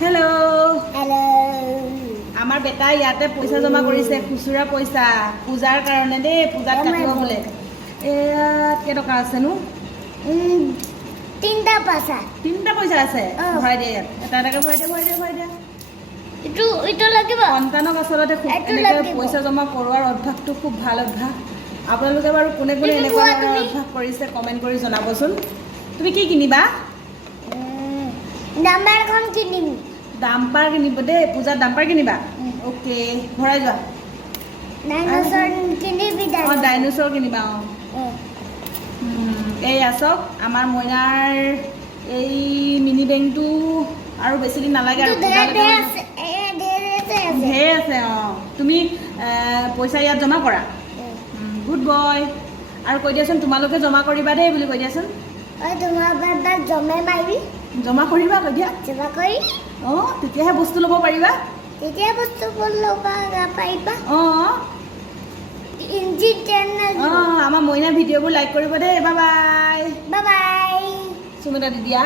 Hello'. Hello'. আমাৰ বেটাই ইয়াতে পইচা জমা কৰিছে, খুচুৰা পইচা পূজাৰ কাৰণে দেই, পূজাত কাটিব বোলে। এয়া কেইটকা আছেনো? তিনিটা পইচা। তিনিটা পইচা আছে? ভৰাই দিয়া ইয়াত, এটা এটাকৈ ভৰাই দিয়া। ইটো লাগিব। সন্তানক আচলতে এনেকৈ পইচা জমা কৰোৱাৰ অভ্যাসটো খুব ভাল অভ্যাস। আপোনালোকে বাৰু কোনে কোনে এনেকুৱা ধৰণৰ অভ্যাস কৰিছে কমেণ্ট কৰি জনাবচোন। তুমি কি কিনিবা? ডাম্পাৰখন কিনিম। ডাম্পাৰ কিনিব দেই, পূজাত ডাম্পাৰ কিনিবা? অ'কে, ভৰাই যোৱা। ডাইনছৰ কিনিবি। অঁ, ডাইনছৰ কিনিবা। অঁ, এই আছক আমাৰ মইনাৰ এই মিনি বেংকটো আৰু বেছি দিন নালাগে আৰু ধেৰ আছে। অঁ, তুমি পইচা ইয়াত জমা কৰা। Good boy. আৰু কৈ দিয়াচোন, তোমালোকে জমা কৰিবা দেই বুলি কৈ দিয়াচোন। জমা কৰিবা কৈ দিয়া। অঁ, তেতিয়াহে বস্তু ল'ব পাৰিবা। অঁ, আমাৰ মইনা ভিডিঅ'বোৰ লাইক কৰিব দেই। Bye bye. Bye bye. চুম এটা দি দিয়া।